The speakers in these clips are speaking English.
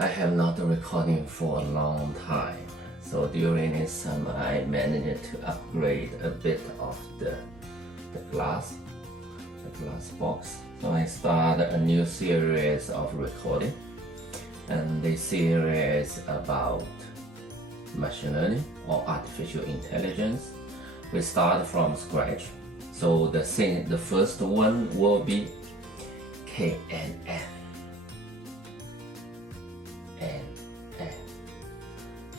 I have not recording for a long time, so during this summer I managed to upgrade a bit of the glass box. So I started a new series of recording, and this series about machine learning or artificial intelligence. We start from scratch. So the first one will be KNN.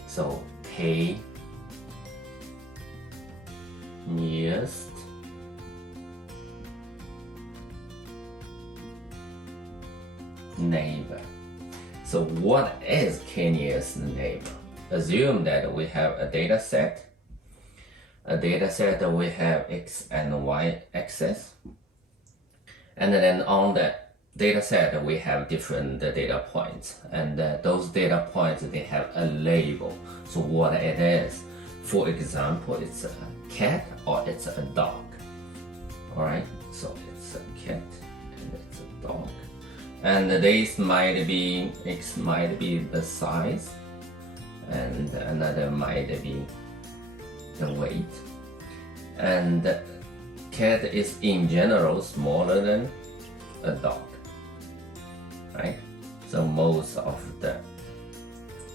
So K nearest neighbor. So what is K-nearest neighbor? Assume that we have a data set. We have x and y axis, and then on the data set we have different data points, and those data points, they have a label. So what it is, for example, it's a cat or it's a dog. All right, so it's a cat and it's a dog, and this might be, x might be the size, and another might be the weight, and cat is in general smaller than a dog, right? So most of the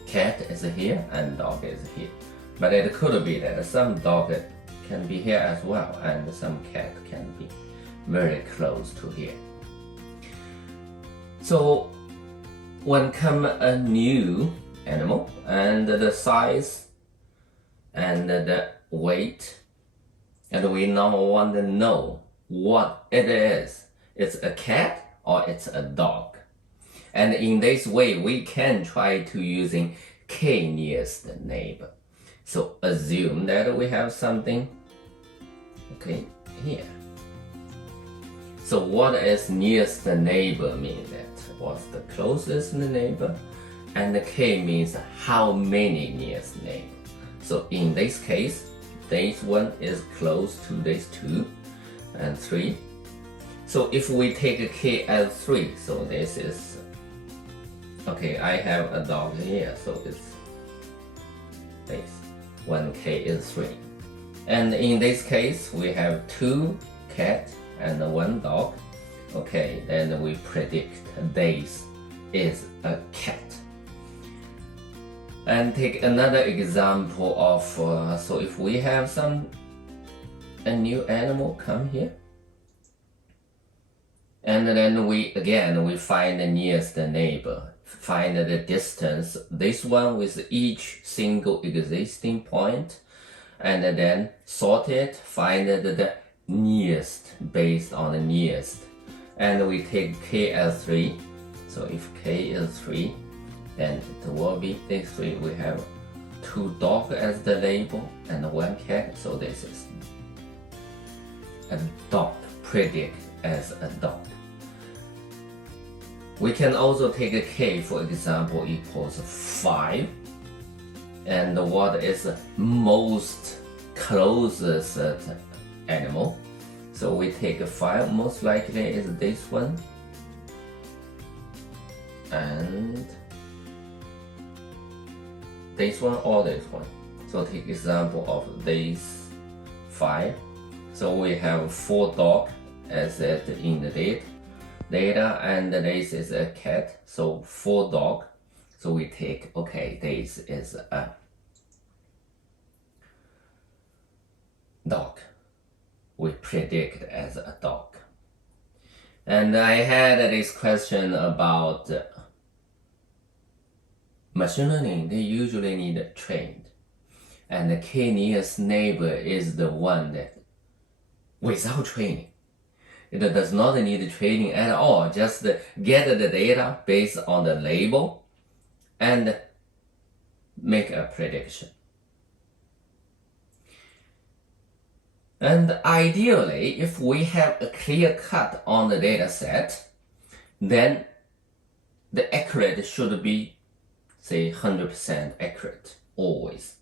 cat is here and dog is here, but it could be that some dog can be here as well, and some cat can be very close to here. So when come a new animal, and the size and the weight, and we now want to know what it is. It's a cat or it's a dog. And in this way, we can try to using K-nearest neighbor. So assume that we have something, okay, here. So what is nearest neighbor mean? That what's the closest neighbor? And the K means how many nearest neighbor. So in this case, this one is close to this 2 and 3. So if we take a K as 3, so this is, okay, I have a dog here, so it's this. 1K is 3. And in this case, we have 2 cat and 1 dog. Okay, then we predict this is a cat. And take another example of, so if we have a new animal come here, and then we find the nearest neighbor, find the distance, this one with each single existing point, and then sort it, find the nearest based on the nearest, and we take K as 3. So if K is 3, then it will be this 3. We have 2 dogs as the label and 1 cat, so this is a dog, predict as a dog. We can also take a K, for example, equals 5, and what is most closest animal. So we take a 5, most likely is this one, and this one or this one. So take example of this 5. So we have 4 dog as it in the data, and this is a cat, so 4 dog. So we take, okay, this is a dog. We predict as a dog. And I had this question about machine learning. They usually need trained, and the K-nearest neighbor is the one that without training. It does not need training at all, just get the data based on the label and make a prediction. And ideally, if we have a clear cut on the data set, then the accurate should be, say, 100% accurate, always.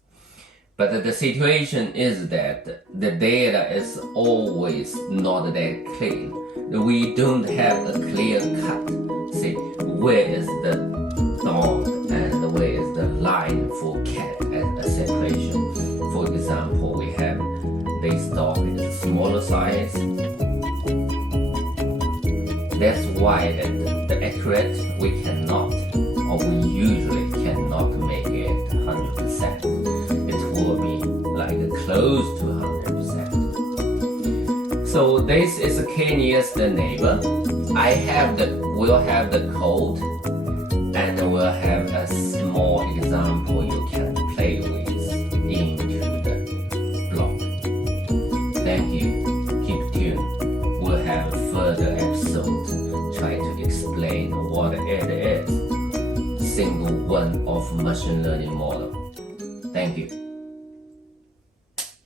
But the situation is that the data is always not that clean. We don't have a clear cut. See, where is the dog dog and where is the line for cat as a separation. For example, we have this dog is smaller size. That's why the accurate we cannot, or we usually cannot make it 100%. It will be like close to 100%. So this is a KNearest Neighbor. We'll have the code, and we'll have a small example you can play with into the blog. Thank you. Keep tuned. We'll have further episodes try to explain what it is. Single one of machine learning model. Thank you.